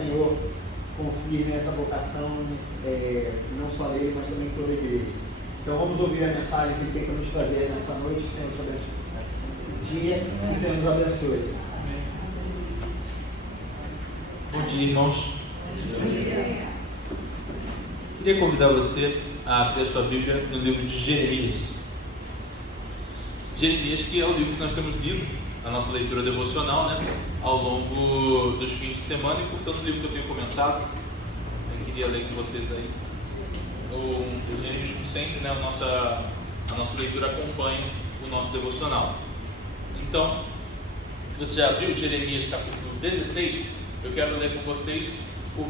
Senhor confirme essa vocação, não só dele, mas também toda a igreja. Então vamos ouvir a mensagem que ele tem para nos trazer nessa noite. O Senhor te abençoe. Esse dia, que o Senhor nos abençoe. Bom dia, irmãos. Queria convidar você a abrir a sua Bíblia no livro de Jeremias. Jeremias, que é o livro que nós temos lido, a nossa leitura devocional, né, ao longo dos fins de semana, e portanto o livro que eu tenho comentado, eu queria ler com vocês aí. O Jeremias, como sempre, né, a nossa leitura acompanha o nosso devocional. Então, se você já abriu Jeremias capítulo 16, eu quero ler com vocês os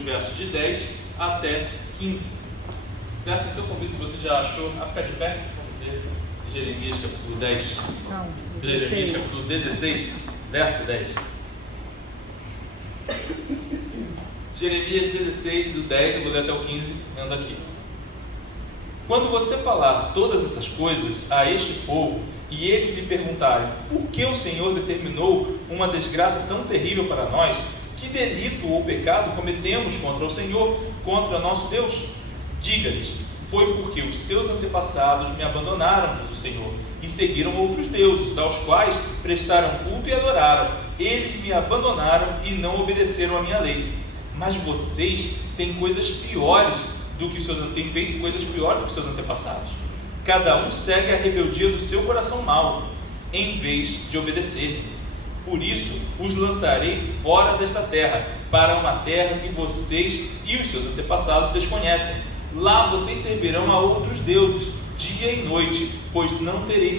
versos de 10 até 15. Certo? Então convido, se você já achou, a ficar de pé. Vamos ler Jeremias capítulo 10. Não, 16. Jeremias capítulo 16, verso 10. Jeremias 16, do 10, eu vou ler até o 15, lendo aqui. Quando você falar todas essas coisas a este povo, e eles lhe perguntarem por que o Senhor determinou uma desgraça tão terrível para nós, que delito ou pecado cometemos contra o Senhor, contra nosso Deus? Diga-lhes, foi porque os seus antepassados me abandonaram, diz o Senhor, e seguiram outros deuses, aos quais prestaram culto e adoraram. Eles me abandonaram e não obedeceram a minha lei. Mas vocês têm coisas piores do que têm feito coisas piores do que seus antepassados. Cada um segue a rebeldia do seu coração mau, em vez de obedecer. Por isso, os lançarei fora desta terra, para uma terra que vocês e os seus antepassados desconhecem. Lá vocês servirão a outros deuses, dia e noite, pois não terei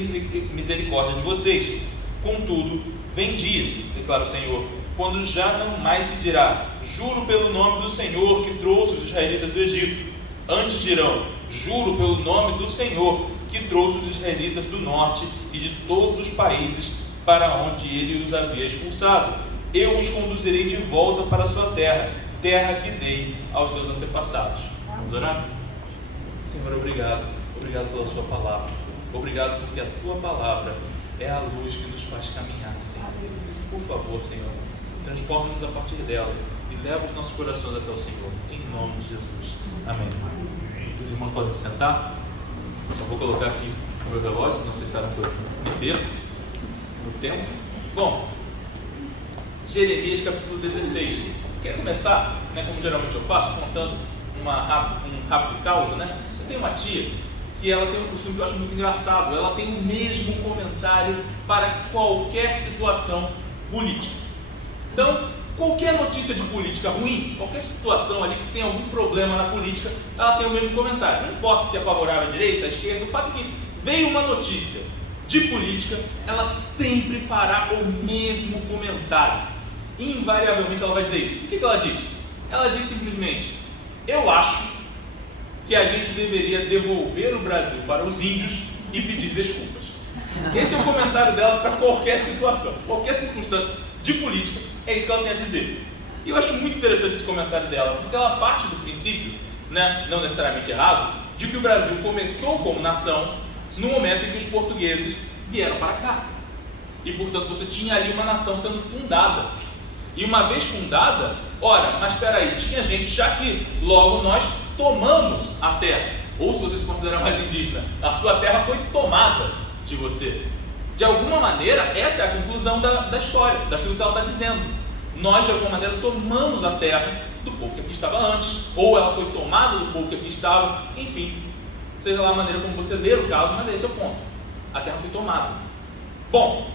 misericórdia de vocês. Contudo, vem dias, declara o Senhor, quando já não mais se dirá, juro pelo nome do Senhor que trouxe os israelitas do Egito. Antes dirão, juro pelo nome do Senhor que trouxe os israelitas do norte e de todos os países para onde ele os havia expulsado. Eu os conduzirei de volta para a sua terra, terra que dei aos seus antepassados. Vamos orar? Senhor, obrigado. Obrigado pela sua palavra. Obrigado porque a tua palavra é a luz que nos faz caminhar, Senhor. Por favor, Senhor, transforma-nos a partir dela e leva os nossos corações até o Senhor. Em nome de Jesus. Amém. Os irmãos podem se sentar. Só vou colocar aqui o meu relógio, senão vocês sabem que eu me perco no tempo. Bom, Jeremias capítulo 16. Quero começar, como geralmente eu faço, contando um rápido caos, né? Eu tenho uma tia que ela tem um costume que eu acho muito engraçado. Ela tem o mesmo comentário para qualquer situação política. Então, qualquer notícia de política ruim, qualquer situação ali que tem algum problema na política, ela tem o mesmo comentário. Não importa se é favorável à direita, à esquerda, o fato é que veio uma notícia de política, ela sempre fará o mesmo comentário. Invariavelmente ela vai dizer isso. O que ela diz? Ela diz simplesmente, eu acho que a gente deveria devolver o Brasil para os índios e pedir desculpas. Esse é o comentário dela para qualquer situação, qualquer circunstância de política, é isso que ela tem a dizer. E eu acho muito interessante esse comentário dela, porque ela parte do princípio, não necessariamente errado, de que o Brasil começou como nação no momento em que os portugueses vieram para cá. E portanto você tinha ali uma nação sendo fundada. E uma vez fundada, ora, mas espera aí, tinha gente, já que logo nós tomamos a terra, ou se você se considera mais indígena, a sua terra foi tomada de você. De alguma maneira, essa é a conclusão da história, daquilo que ela está dizendo. Nós, de alguma maneira, tomamos a terra do povo que aqui estava antes, ou ela foi tomada do povo que aqui estava, enfim, seja lá a maneira como você ler o caso, mas esse é o ponto. A terra foi tomada. Bom,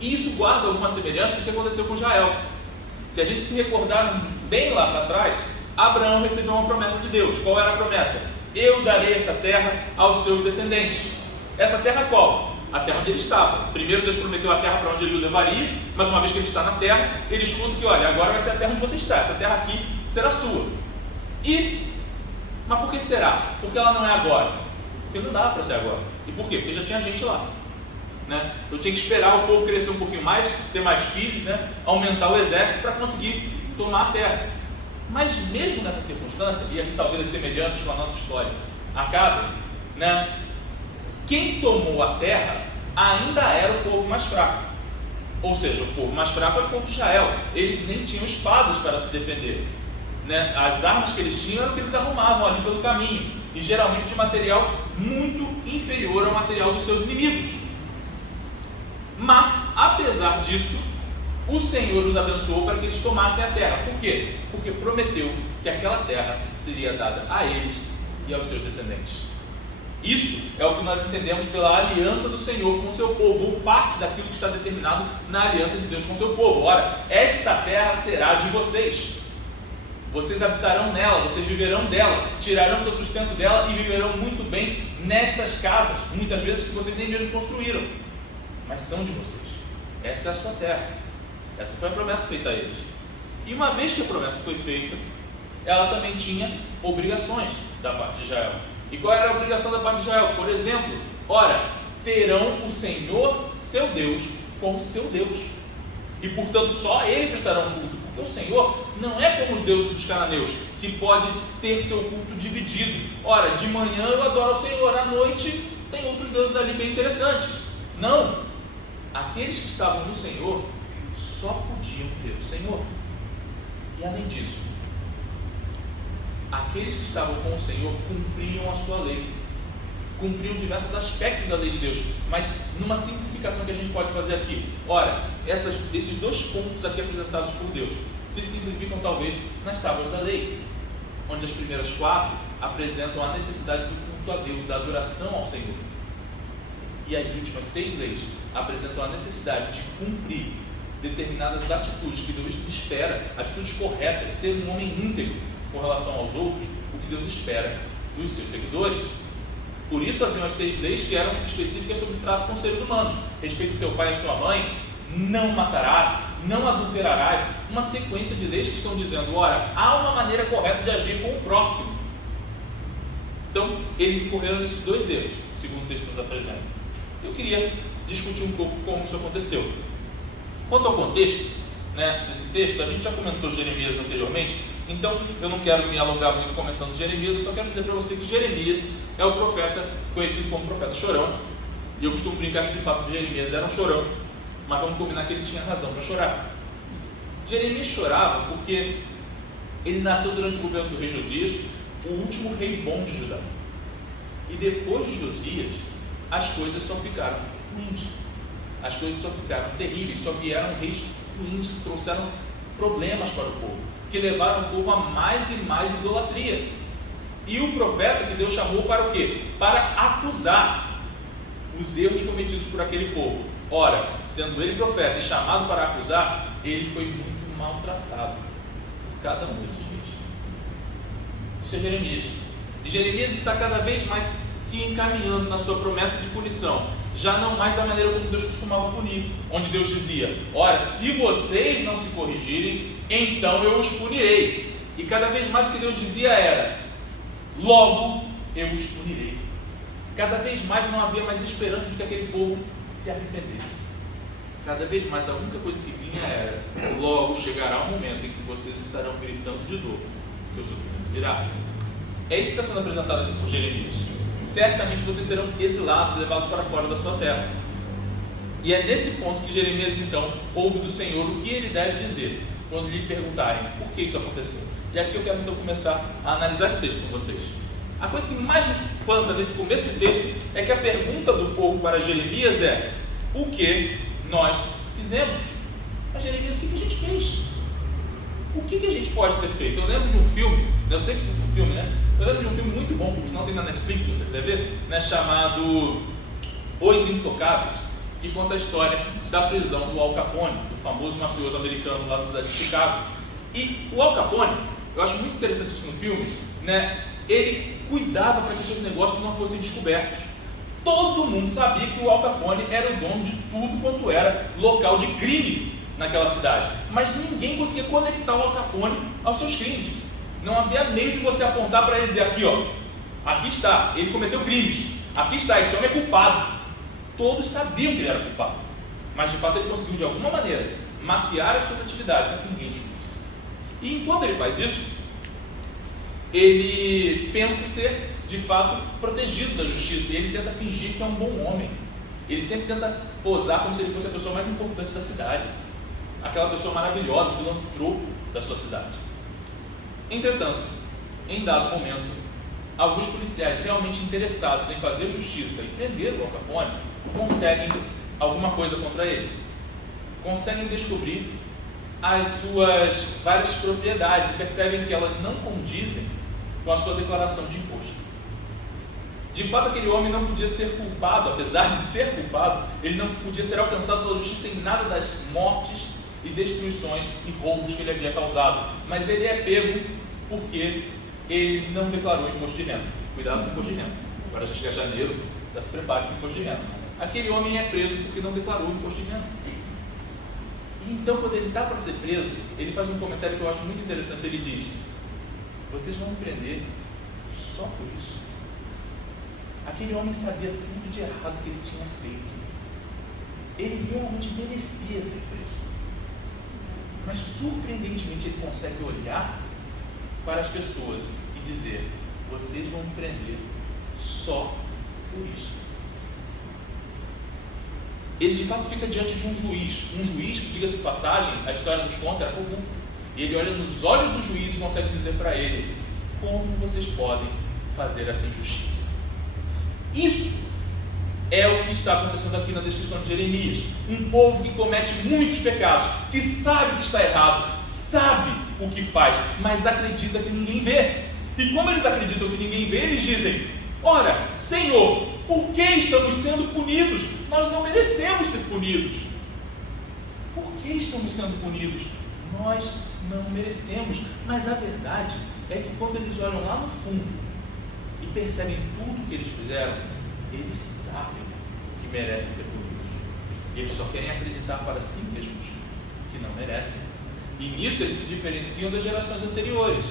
isso guarda alguma semelhança com o que aconteceu com Israel. Se a gente se recordar bem lá para trás, Abraão recebeu uma promessa de Deus. Qual era a promessa? Eu darei esta terra aos seus descendentes. Essa terra qual? A terra onde ele estava. Primeiro Deus prometeu a terra para onde ele o levaria, mas uma vez que ele está na terra, ele escuta que, olha, agora vai ser a terra onde você está, essa terra aqui será sua. Mas por que será? Porque ela não é agora. Porque não dá para ser agora. E por quê? Porque já tinha gente lá. Eu tinha que esperar o povo crescer um pouquinho mais, ter mais filhos, aumentar o exército para conseguir tomar a terra. Mas mesmo nessa circunstância, e aqui talvez as semelhanças com a nossa história acabem, quem tomou a terra ainda era o povo mais fraco. Ou seja, o povo mais fraco era o povo de Israel. Eles nem tinham espadas para se defender, né? As armas que eles tinham eram o que eles arrumavam ali pelo caminho, e geralmente de material muito inferior ao material dos seus inimigos. Mas, apesar disso, o Senhor os abençoou para que eles tomassem a terra. Por quê? Porque prometeu que aquela terra seria dada a eles e aos seus descendentes. Isso é o que nós entendemos pela aliança do Senhor com o seu povo, ou parte daquilo que está determinado na aliança de Deus com o seu povo. Ora, esta terra será de vocês. Vocês habitarão nela, vocês viverão dela, tirarão seu sustento dela e viverão muito bem nestas casas, muitas vezes que vocês nem mesmo construíram, mas são de vocês. Essa é a sua terra. Essa foi a promessa feita a eles. E uma vez que a promessa foi feita, ela também tinha obrigações da parte de Israel. E qual era a obrigação da parte de Israel? Por exemplo, ora, terão o Senhor, seu Deus, como seu Deus. E portanto só a Ele prestarão culto. Porque o Senhor não é como os deuses dos cananeus, que pode ter seu culto dividido. Ora, de manhã eu adoro ao Senhor, à noite tem outros deuses ali bem interessantes. Não. Aqueles que estavam no Senhor só podiam ter o Senhor. E além disso, aqueles que estavam com o Senhor cumpriam a sua lei, cumpriam diversos aspectos da lei de Deus, mas numa simplificação que a gente pode fazer aqui. Ora, esses dois pontos aqui apresentados por Deus se simplificam talvez nas tábuas da lei, onde as primeiras 4 apresentam a necessidade do culto a Deus, da adoração ao Senhor, e as últimas 6 leis apresentam a necessidade de cumprir determinadas atitudes que Deus espera, atitudes corretas, ser um homem íntegro com relação aos outros, o que Deus espera dos seus seguidores. Por isso haviam as 6 leis que eram específicas sobre o trato com seres humanos. Respeito ao teu pai e à sua mãe, não matarás, não adulterarás, uma sequência de leis que estão dizendo, ora, há uma maneira correta de agir com o próximo. Então, eles incorreram nesses 2 erros, segundo o texto nos apresenta. Eu queria discutir um pouco como isso aconteceu. Quanto ao contexto, né, desse texto, a gente já comentou Jeremias anteriormente, então eu não quero me alongar muito comentando Jeremias, eu só quero dizer para você que Jeremias é o profeta conhecido como profeta chorão, e eu costumo brincar que de fato Jeremias era um chorão, mas vamos combinar que ele tinha razão para chorar. Jeremias chorava porque ele nasceu durante o governo do rei Josias, o último rei bom de Judá, e depois de Josias as coisas só ficaram ruins, as coisas só ficaram terríveis, só vieram reis ruins que trouxeram problemas para o povo, que levaram o povo a mais e mais idolatria. E o profeta que Deus chamou para o quê? Para acusar os erros cometidos por aquele povo. Ora, sendo ele profeta e chamado para acusar, ele foi muito maltratado por cada um desses reis. Isso é Jeremias. E Jeremias está cada vez mais se encaminhando na sua promessa de punição, já não mais da maneira como Deus costumava punir, onde Deus dizia, ora, se vocês não se corrigirem, então eu os punirei. E cada vez mais o que Deus dizia era, logo eu os punirei. Cada vez mais não havia mais esperança de que aquele povo se arrependesse. Cada vez mais a única coisa que vinha era, logo chegará um momento em que vocês estarão gritando de dor, que o sofrimento virá. É isso que está sendo apresentado aqui por Jeremias. Certamente vocês serão exilados, levados para fora da sua terra. E é nesse ponto que Jeremias então ouve do Senhor o que ele deve dizer quando lhe perguntarem por que isso aconteceu. E aqui eu quero então começar a analisar esse texto com vocês. A coisa que mais me espanta nesse começo do texto é que a pergunta do povo para Jeremias é, o que nós fizemos? Mas Jeremias, o que a gente fez? O que a gente pode ter feito? Eu lembro de um filme, eu sempre cito um filme, né? Eu lembro de um filme muito bom, porque não tem na Netflix, se você quiser ver, né? Chamado Os Intocáveis, que conta a história da prisão do Al Capone, do famoso mafioso americano lá da cidade de Chicago. E o Al Capone, eu acho muito interessante isso no filme, né? Ele cuidava para que seus negócios não fossem descobertos. Todo mundo sabia que o Al Capone era o dono de tudo quanto era local de crime naquela cidade, mas ninguém conseguia conectar o Al Capone aos seus crimes. Não havia meio de você apontar para ele e dizer, aqui ó, aqui está, ele cometeu crimes, aqui está, esse homem é culpado. Todos sabiam que ele era culpado, mas de fato ele conseguiu de alguma maneira maquiar as suas atividades para que ninguém descobrisse. E enquanto ele faz isso, ele pensa ser de fato protegido da justiça, e ele tenta fingir que é um bom homem, Ele sempre tenta posar como se ele fosse a pessoa mais importante da cidade, aquela pessoa maravilhosa, filantropo da sua cidade. Entretanto, em dado momento, alguns policiais realmente interessados em fazer justiça e prender o Al Capone conseguem alguma coisa contra ele. Conseguem descobrir as suas várias propriedades e percebem que elas não condizem com a sua declaração de imposto. De fato, aquele homem não podia ser culpado, apesar de ser culpado, ele não podia ser alcançado pela justiça em nada das mortes e destruições e roubos que ele havia causado. Mas ele é pego porque ele não declarou imposto de renda. Cuidado com o imposto de renda. Agora já chega janeiro, já se prepare para o imposto de renda. Aquele homem é preso porque não declarou o imposto de renda. E então, quando ele está para ser preso, ele faz um comentário que eu acho muito interessante. Ele diz: vocês vão me prender só por isso. Aquele homem sabia tudo de errado que ele tinha feito. Ele realmente merecia ser preso. Mas surpreendentemente ele consegue olhar para as pessoas e dizer: vocês vão me prender só por isso. Ele de fato fica diante de um juiz que, diga-se de passagem, a história nos conta, era corrupto. E ele olha nos olhos do juiz e consegue dizer para ele: como vocês podem fazer essa injustiça? Isso é o que está acontecendo aqui na descrição de Jeremias. Um povo que comete muitos pecados, que sabe que está errado, sabe o que faz, mas acredita que ninguém vê. E como eles acreditam que ninguém vê, eles dizem: ora, Senhor, por que estamos sendo punidos? Nós não merecemos ser punidos. Por que estamos sendo punidos? Nós não merecemos. Mas a verdade é que quando eles olham lá no fundo e percebem tudo que eles fizeram, eles sabem que merecem ser punidos. Eles só querem acreditar para si mesmos que não merecem. E nisso eles se diferenciam das gerações anteriores,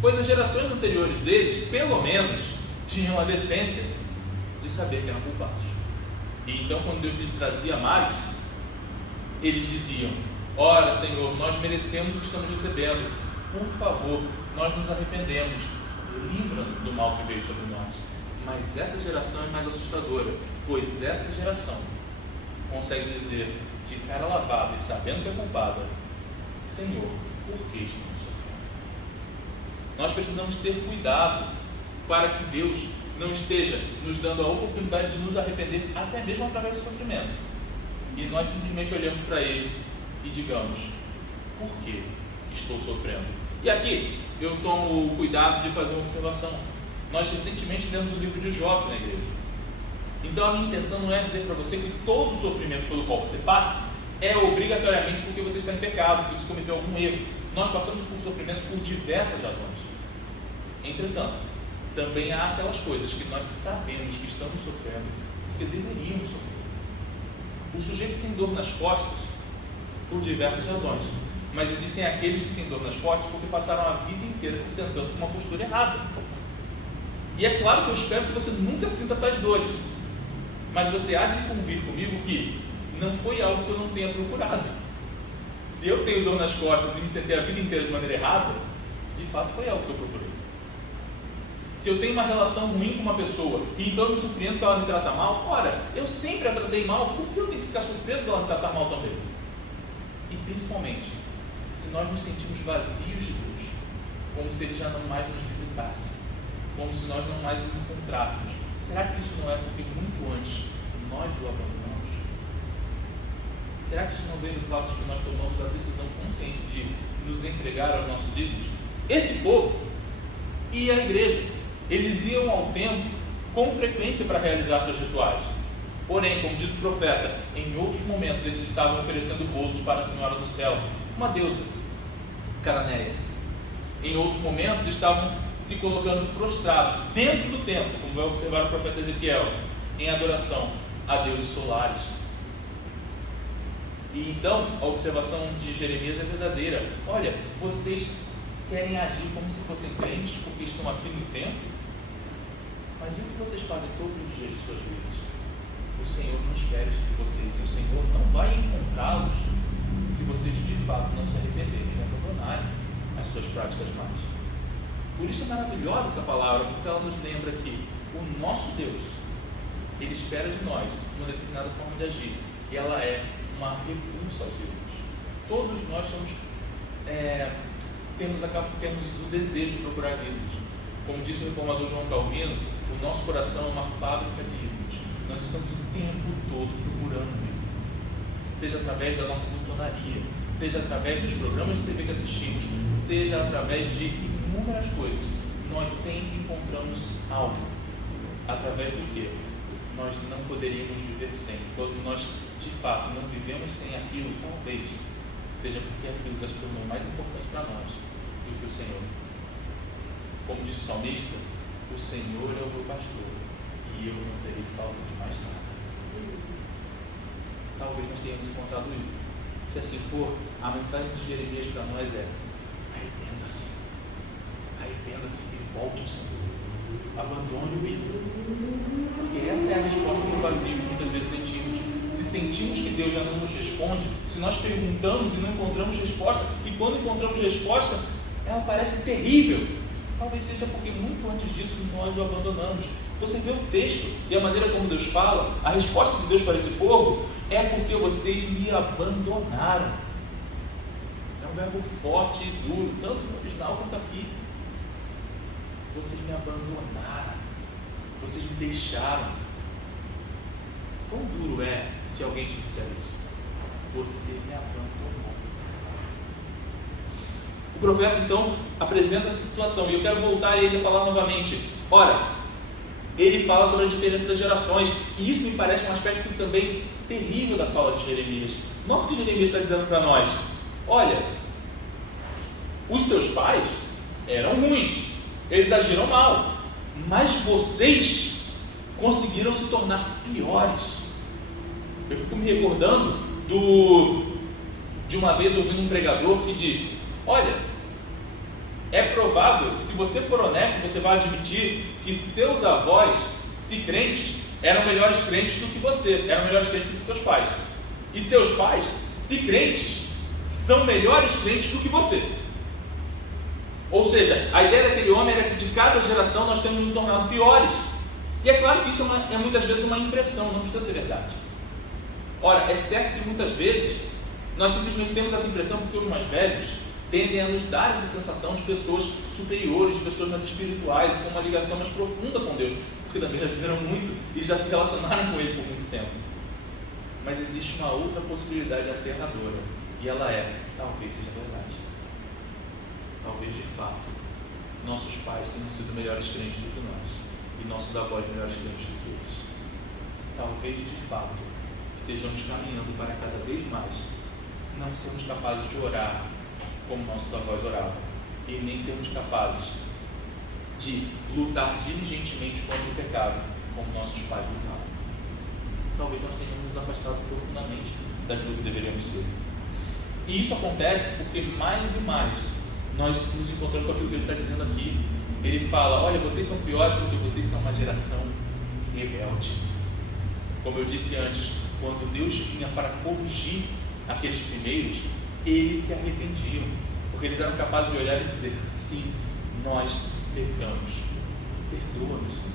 pois as gerações anteriores deles, pelo menos, tinham a decência de saber que eram culpados. E então, quando Deus lhes trazia males, eles diziam: ora, Senhor, nós merecemos o que estamos recebendo, por favor, nós nos arrependemos, livra-nos do mal que veio sobre nós. Mas essa geração é mais assustadora, pois essa geração consegue dizer, de cara lavada e sabendo que é culpada: Senhor, por que estamos sofrendo? Nós precisamos ter cuidado para que Deus não esteja nos dando a oportunidade de nos arrepender, até mesmo através do sofrimento, e nós simplesmente olhamos para Ele e digamos: por que estou sofrendo? E aqui eu tomo o cuidado de fazer uma observação. Nós recentemente lemos o livro de Jó na igreja. Então a minha intenção não é dizer para você que todo o sofrimento pelo qual você passa é obrigatoriamente porque você está em pecado, porque você cometeu algum erro. Nós passamos por sofrimentos por diversas razões. Entretanto, também há aquelas coisas que nós sabemos que estamos sofrendo porque deveríamos sofrer. O sujeito tem dor nas costas por diversas razões, mas existem aqueles que têm dor nas costas porque passaram a vida inteira se sentando com uma postura errada. E é claro que eu espero que você nunca sinta tais dores, mas você há de convir comigo que não foi algo que eu não tenha procurado. Se eu tenho dor nas costas e me sentei a vida inteira de maneira errada, de fato foi algo que eu procurei. Se eu tenho uma relação ruim com uma pessoa e então eu me surpreendo que ela me trata mal, ora, eu sempre a tratei mal, por que eu tenho que ficar surpreso dela me tratar mal também? E principalmente, se nós nos sentimos vazios de Deus, como se Ele já não mais nos visitasse, como se nós não mais o encontrássemos, será que isso não é porque muito antes nós o abandonamos? Será que isso não vem do fato de que nós tomamos a decisão consciente de nos entregar aos nossos ídolos? Esse povo ia à igreja, eles iam ao templo com frequência para realizar seus rituais. Porém, como diz o profeta, em outros momentos eles estavam oferecendo bolos para a Senhora do Céu, uma deusa cananeia. Em outros momentos estavam se colocando prostrados dentro do templo, como vai observar o profeta Ezequiel, em adoração a deuses solares. E então a observação de Jeremias é verdadeira. Olha, vocês querem agir como se fossem crentes porque estão aqui no templo, mas e o que vocês fazem todos os dias de suas vidas? O Senhor não espera isso de vocês, e o Senhor não vai encontrá-los se vocês de fato não se arrependerem e abandonarem as suas práticas más. Por isso é maravilhosa essa palavra, porque ela nos lembra que o nosso Deus Ele espera de nós uma determinada forma de agir, e ela é uma repulsa aos erros. Todos nós temos o desejo de procurar ídolos. Como disse o reformador João Calvino, o nosso coração é uma fábrica de ídolos. Nós estamos o tempo todo procurando ídolos. Seja através da nossa glutonaria, seja através dos programas de TV que assistimos, seja através de inúmeras coisas. Nós sempre encontramos algo. Através do que nós não poderíamos viver sem. Quando nós, de fato, não vivemos sem aquilo, talvez seja porque aquilo já se tornou mais importante para nós do que o Senhor. Como disse o salmista, o Senhor é o meu pastor e eu não terei falta de mais nada. Talvez nós tenhamos encontrado isso. Se assim for, a mensagem de Jeremias para nós é: arrependa-se e volte ao Senhor. Abandone o ídolo. Porque essa é a resposta do vazio que muitas vezes sentimos. Se sentimos que Deus já não nos responde, se nós perguntamos e não encontramos resposta, e quando encontramos resposta, ela parece terrível, talvez seja porque muito antes disso nós o abandonamos. Você vê o texto e a maneira como Deus fala, a resposta de Deus para esse povo é: porque vocês me abandonaram. É um verbo forte e duro, tanto no original quanto aqui. Vocês me abandonaram, vocês me deixaram. Quão duro é se alguém te disser isso? Você me abandonou. O profeta então apresenta a situação, e eu quero voltar a ele a falar novamente. Ora, ele fala sobre a diferença das gerações, e isso me parece um aspecto também terrível da fala de Jeremias. Nota o que Jeremias está dizendo para nós: olha, os seus pais eram ruins, eles agiram mal, mas vocês conseguiram se tornar piores. Eu fico me recordando de uma vez ouvindo um pregador que disse: olha, é provável que, se você for honesto, você vai admitir que seus avós, se crentes, eram melhores crentes do que você, eram melhores crentes do que seus pais. E seus pais, se crentes, são melhores crentes do que você. Ou seja, a ideia daquele homem era que de cada geração nós temos nos tornado piores. E é claro que isso é muitas vezes uma impressão, não precisa ser verdade. Ora, é certo que muitas vezes nós simplesmente temos essa impressão porque os mais velhos tendem a nos dar essa sensação de pessoas superiores, de pessoas mais espirituais, com uma ligação mais profunda com Deus, porque também já viveram muito e já se relacionaram com Ele por muito tempo. Mas existe uma outra possibilidade aterradora, e ela é: talvez seja verdade. Talvez de fato nossos pais tenham sido melhores crentes do que nós, e nossos avós melhores crentes do que eles. Talvez de fato estejamos caminhando para cada vez mais não sermos capazes de orar como nossos avós oravam, e nem sermos capazes de lutar diligentemente contra o pecado como nossos pais lutavam. Talvez nós tenhamos nos afastado profundamente daquilo que deveríamos ser. E isso acontece porque mais e mais nós nos encontramos com aquilo que ele está dizendo aqui. Ele fala: olha, vocês são piores porque vocês são uma geração rebelde. Como eu disse antes, quando Deus vinha para corrigir aqueles primeiros, eles se arrependiam, porque eles eram capazes de olhar e dizer: sim, nós pecamos, perdoa-nos, Senhor.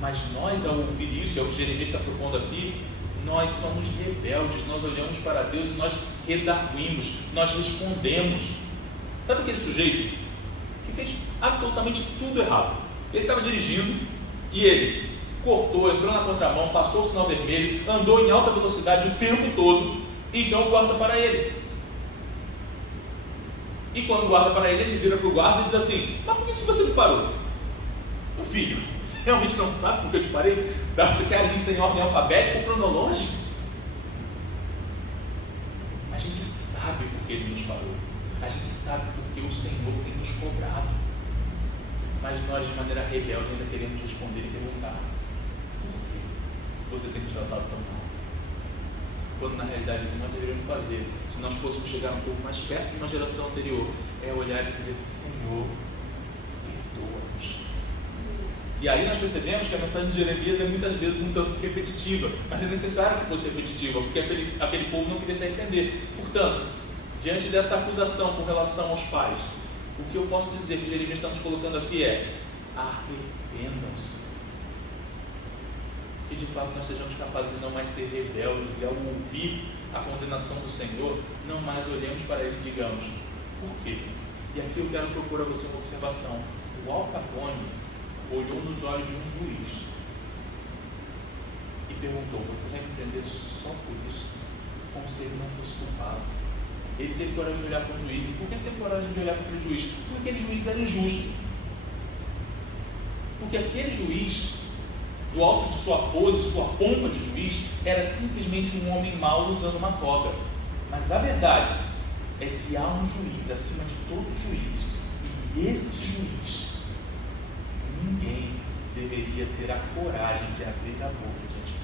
Mas nós, ao ouvir isso, é o que Jeremias está propondo aqui, nós somos rebeldes, nós olhamos para Deus e nós redarguimos, nós respondemos. Sabe aquele sujeito que fez absolutamente tudo errado? Ele estava dirigindo e ele cortou, entrou na contramão, passou o sinal vermelho, andou em alta velocidade o tempo todo, e então o guarda para ele. E quando o guarda para ele vira para o guarda e diz assim: mas por que você me parou? Meu filho, você realmente não sabe por que eu te parei? Você quer a lista em ordem alfabética ou cronológica? A gente sabe por que ele nos parou, a gente sabe porque o Senhor tem nos cobrado, mas nós, de maneira rebelde, ainda queremos responder e perguntar: por que você tem nos tratado tão mal? Quando na realidade o que nós deveríamos fazer, se nós fôssemos chegar um pouco mais perto de uma geração anterior, é olhar e dizer: Senhor, perdoa-nos. E aí nós percebemos que a mensagem de Jeremias é muitas vezes um tanto repetitiva, mas é necessário que fosse repetitiva, porque aquele povo não queria se arrepender. Portanto, diante dessa acusação com relação aos pais, o que eu posso dizer que Jeremias está nos colocando aqui é: arrependam-se. que de fato nós sejamos capazes de não mais ser rebeldes e ao ouvir a condenação do Senhor, não mais olhemos para Ele e digamos, por quê? E aqui eu quero propor a você uma observação. O Al Capone olhou nos olhos de um juiz e perguntou, você vai me prender só por isso? Como se ele não fosse culpado. Ele teve coragem de olhar para o juiz. E por que ele teve coragem de olhar para aquele juiz? Porque aquele juiz era injusto. Porque aquele juiz, do alto de sua pose, sua pompa de juiz, era simplesmente um homem mau usando uma cobra. Mas a verdade é que há um juiz acima de todos os juízes. E esse juiz, ninguém deveria ter a coragem de abrir a boca diante dele.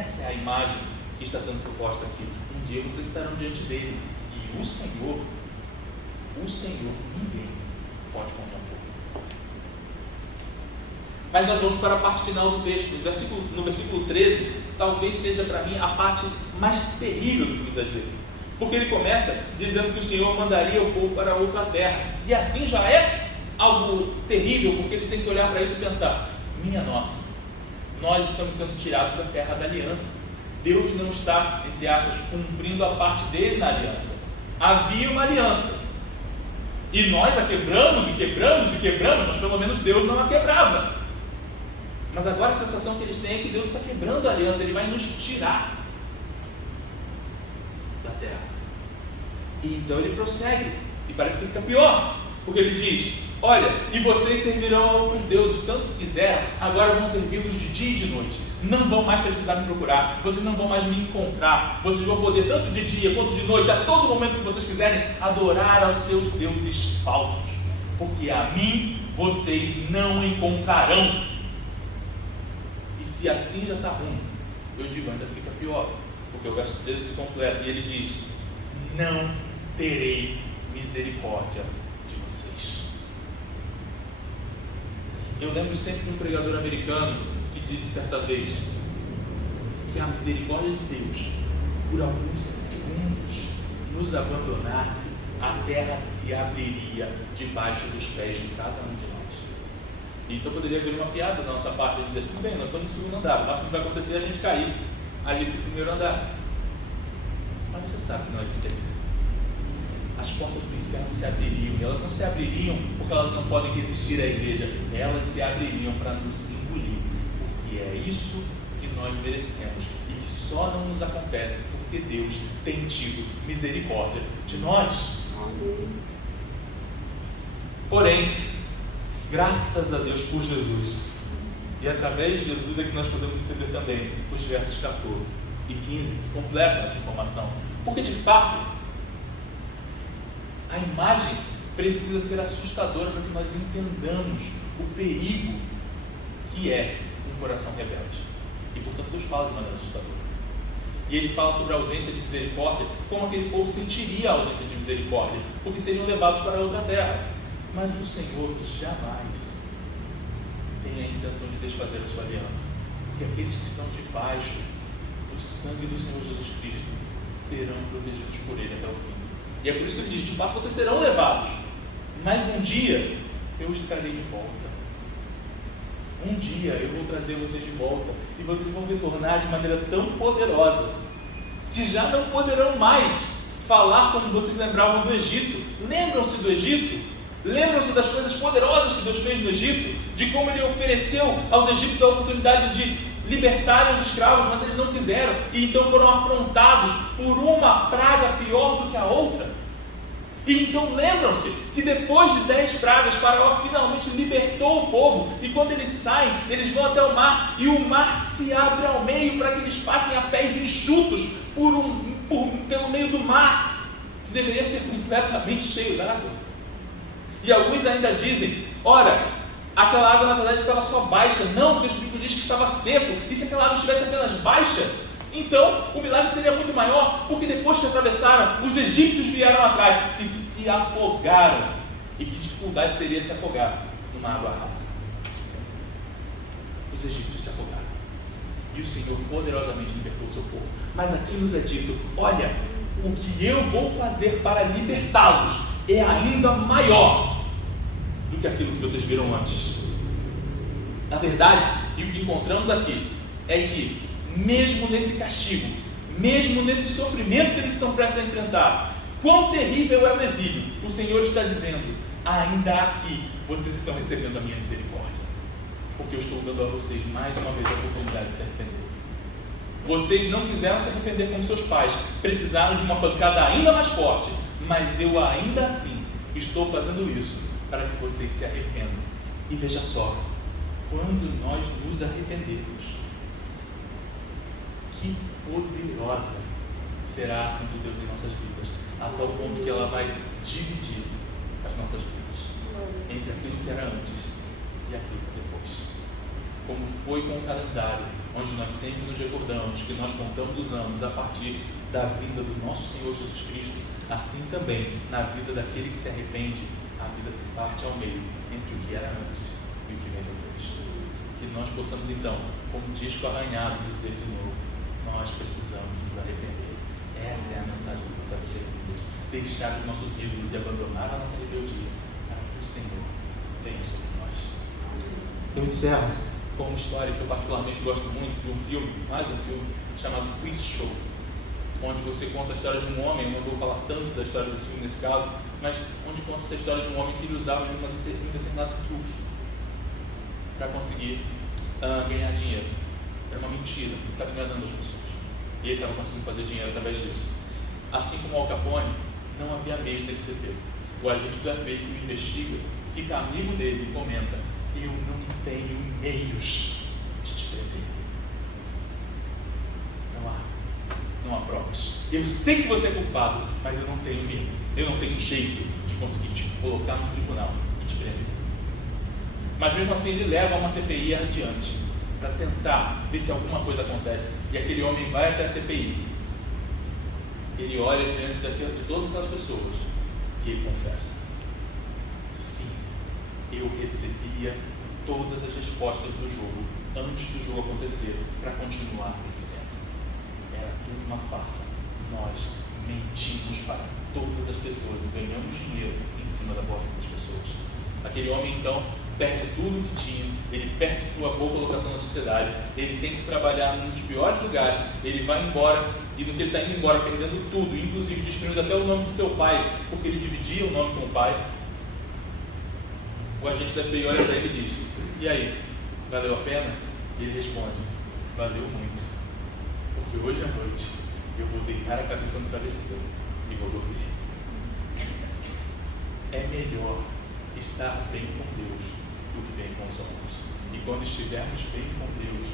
Essa é a imagem que está sendo proposta aqui. Um dia vocês estarão diante dele. E o Senhor, ninguém pode contemplar. Mas nós vamos para a parte final do texto. No versículo 13, talvez seja para mim a parte mais terrível do que nos é dito. Porque ele começa dizendo que o Senhor mandaria o povo para outra terra. E assim já é algo terrível, porque eles têm que olhar para isso e pensar, minha nossa, nós estamos sendo tirados da terra da aliança. Deus não está, entre aspas, cumprindo a parte dele na aliança. Havia uma aliança. E nós a quebramos, mas pelo menos Deus não a quebrava. Mas agora a sensação que eles têm é que Deus está quebrando a aliança, Ele vai nos tirar da terra. E então ele prossegue, e parece que fica pior, porque ele diz, olha, e vocês servirão a outros deuses, tanto quiseram, agora vão servi-los de dia e de noite, não vão mais precisar me procurar, vocês não vão mais me encontrar, vocês vão poder tanto de dia quanto de noite, a todo momento que vocês quiserem, adorar aos seus deuses falsos, porque a mim vocês não encontrarão. E se assim já está ruim, eu digo, ainda fica pior, porque o verso 13 se completa, e ele diz, não terei misericórdia de vocês. Eu lembro sempre de um pregador americano que disse certa vez, se a misericórdia de Deus por alguns segundos nos abandonasse, a terra se abriria debaixo dos pés de cada um de nós. Então poderia haver uma piada da nossa parte, dizer, tudo bem, nós estamos no segundo andar, o máximo que vai acontecer é a gente cair ali para o primeiro andar. Mas você sabe que não é isso que tem que ser. As portas do inferno se abririam, e elas não se abririam porque elas não podem resistir à igreja, elas se abririam para nos engolir, porque é isso que nós merecemos e que só não nos acontece porque Deus tem tido misericórdia de nós. Porém, graças a Deus por Jesus, e através de Jesus é que nós podemos entender também os versos 14 e 15 que completam essa informação, porque de fato a imagem precisa ser assustadora para que nós entendamos o perigo que é um coração rebelde. E portanto Deus fala de maneira assustadora. E ele fala sobre a ausência de misericórdia, como aquele povo sentiria a ausência de misericórdia, porque seriam levados para outra terra. Mas o Senhor jamais tem a intenção de desfazer a sua aliança, porque aqueles que estão debaixo do sangue do Senhor Jesus Cristo serão protegidos por Ele até o fim. E é por isso que ele diz, de fato vocês serão levados, mas um dia eu os trarei de volta. Um dia eu vou trazer vocês de volta, e vocês vão retornar de maneira tão poderosa, que já não poderão mais falar como vocês lembravam do Egito. Lembram-se do Egito? Lembram-se das coisas poderosas que Deus fez no Egito? De como Ele ofereceu aos egípcios a oportunidade de libertarem os escravos, mas eles não quiseram, e então foram afrontados por uma praga pior do que a outra. E então lembram-se que depois de 10 pragas, Faraó finalmente libertou o povo, e quando eles saem, eles vão até o mar, e o mar se abre ao meio para que eles passem a pés enxutos pelo meio do mar, que deveria ser completamente cheio d'água. E alguns ainda dizem, ora, aquela água na verdade estava só baixa. Não, porque o Espírito diz que estava seco, e se aquela água estivesse apenas baixa, então o milagre seria muito maior, porque depois que atravessaram, os egípcios vieram atrás e se afogaram. E que dificuldade seria se afogar numa água rasa? Os egípcios se afogaram, e o Senhor poderosamente libertou o seu povo. Mas aqui nos é dito, olha, o que eu vou fazer para libertá-los é ainda maior do que aquilo que vocês viram antes. A verdade, e o que encontramos aqui, é que mesmo nesse castigo, mesmo nesse sofrimento que eles estão prestes a enfrentar, quão terrível é o exílio, o Senhor está dizendo: ainda aqui vocês estão recebendo a minha misericórdia, porque eu estou dando a vocês mais uma vez a oportunidade de se arrepender. Vocês não quiseram se arrepender como seus pais, precisaram de uma pancada ainda mais forte, mas eu ainda assim estou fazendo isso para que vocês se arrependam. E veja só, quando nós nos arrependermos, que poderosa será a ação de Deus em nossas vidas, a tal ponto que ela vai dividir as nossas vidas entre aquilo que era antes e aquilo que é depois. Como foi com o calendário, onde nós sempre nos recordamos que nós contamos os anos a partir da vinda do nosso Senhor Jesus Cristo, assim também na vida daquele que se arrepende, a vida se parte ao meio entre o que era antes e o que vem depois. Que nós possamos então, como disco arranhado, dizer de novo: nós precisamos nos arrepender. Essa é a mensagem do profeta Jeremias: deixar os nossos ídolos e abandonar a nossa rebeldia para que o Senhor venha sobre nós. Eu encerro com uma história que eu particularmente gosto muito, de um filme, mais um filme, chamado Quiz Show, onde você conta a história de um homem. Eu não vou falar tanto da história desse filme nesse caso, mas onde conta essa história de um homem que ele usava um determinado truque para conseguir ganhar dinheiro. Era uma mentira, ele estava enganando as pessoas, e ele estava conseguindo fazer dinheiro através disso. Assim como Al Capone, não havia meios dele ser pego. O agente do FBI que o investiga fica amigo dele e comenta: eu não tenho meios de te prender. Não há provas. Eu sei que você é culpado, mas eu não tenho medo. Eu não tenho jeito de conseguir te colocar no tribunal e te prender. Mas mesmo assim ele leva uma CPI adiante, para tentar ver se alguma coisa acontece. E aquele homem vai até a CPI. Ele olha diante de todas aquelas pessoas e ele confessa: sim, eu recebia todas as respostas do jogo antes do jogo acontecer para continuar vencendo. Era tudo uma farsa. Nós mentimos para todas as pessoas e ganhamos dinheiro em cima da boa fé das pessoas. Aquele homem então perde tudo que tinha, ele perde sua boa colocação na sociedade, ele tem que trabalhar num dos piores lugares, ele vai embora, e no que ele está indo embora, perdendo tudo, inclusive destruindo até o nome de seu pai, porque ele dividia o nome com o pai. O agente da FBI olha para ele e diz: e aí, valeu a pena? E ele responde: valeu muito, porque hoje à noite eu vou deitar a cabeça no travesseiro e vou dormir. É melhor estar bem com Deus do que bem com os homens. E quando estivermos bem com Deus,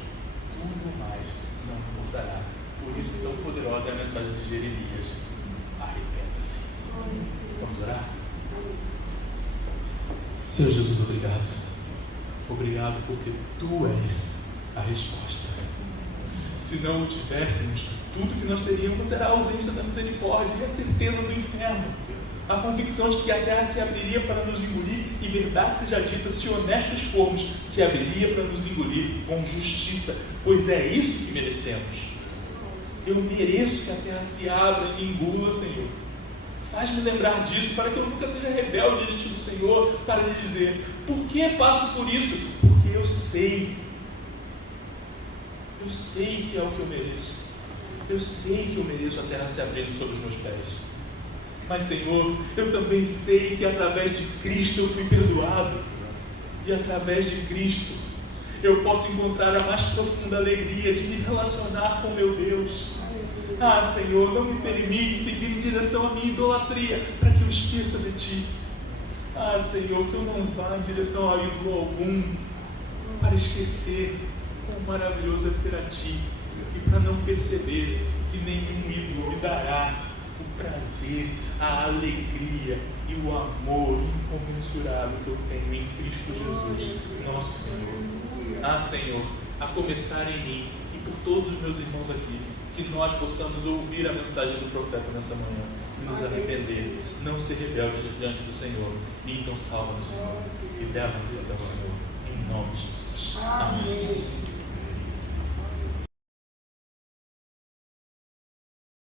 tudo mais não importará. Por isso tão poderosa é a mensagem de Jeremias: arrependa-se. Vamos orar? Senhor Jesus, obrigado. Obrigado porque Tu és a resposta. Se não o tivéssemos, tudo que nós teríamos era a ausência da misericórdia e a certeza do inferno. A convicção de que a terra se abriria para nos engolir, e verdade seja dita, se honestos formos, se abriria para nos engolir com justiça, pois é isso que merecemos. Eu mereço que a terra se abra e engula, Senhor. Faz-me lembrar disso, para que eu nunca seja rebelde diante do Senhor, para lhe dizer: por que passo por isso? Porque eu sei que é o que eu mereço. Eu sei que eu mereço a terra se abrindo sobre os meus pés. Mas, Senhor, eu também sei que através de Cristo eu fui perdoado. E através de Cristo eu posso encontrar a mais profunda alegria de me relacionar com meu Deus. Ah, Senhor, não me permite seguir em direção à minha idolatria, para que eu esqueça de Ti. Ah, Senhor, que eu não vá em direção a ídolo algum, para esquecer quão maravilhoso é ter a Ti, e para não perceber que nenhum ídolo me dará o prazer, a alegria e o amor incomensurável que eu tenho em Cristo Jesus, nosso Senhor. Ah, Senhor, a começar em mim e por todos os meus irmãos aqui, que nós possamos ouvir a mensagem do profeta nessa manhã e nos arrepender, não ser rebelde diante do Senhor. E então salva-nos, Senhor, e leva-nos até o Senhor, em nome de Jesus. Amém.